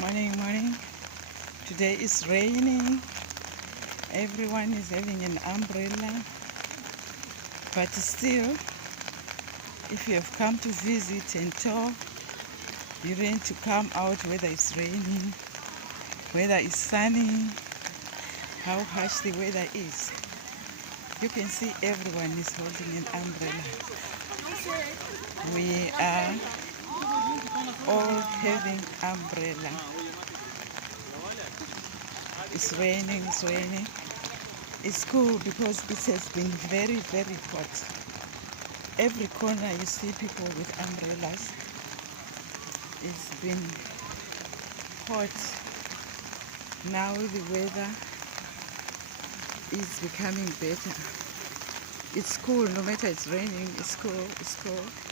Morning, morning. Today is raining. Everyone is having an umbrella. But still, if you have come to visit and tour, you need to come out whether it's raining, whether it's sunny, how harsh the weather is. You can see everyone is holding an umbrella. We are all having umbrella. It's raining, it's raining. It's cool because it has been very, very hot. Every corner you see people with umbrellas. It's been hot. Now the weather is becoming better. It's cool, no matter it's raining, it's cool, it's cool.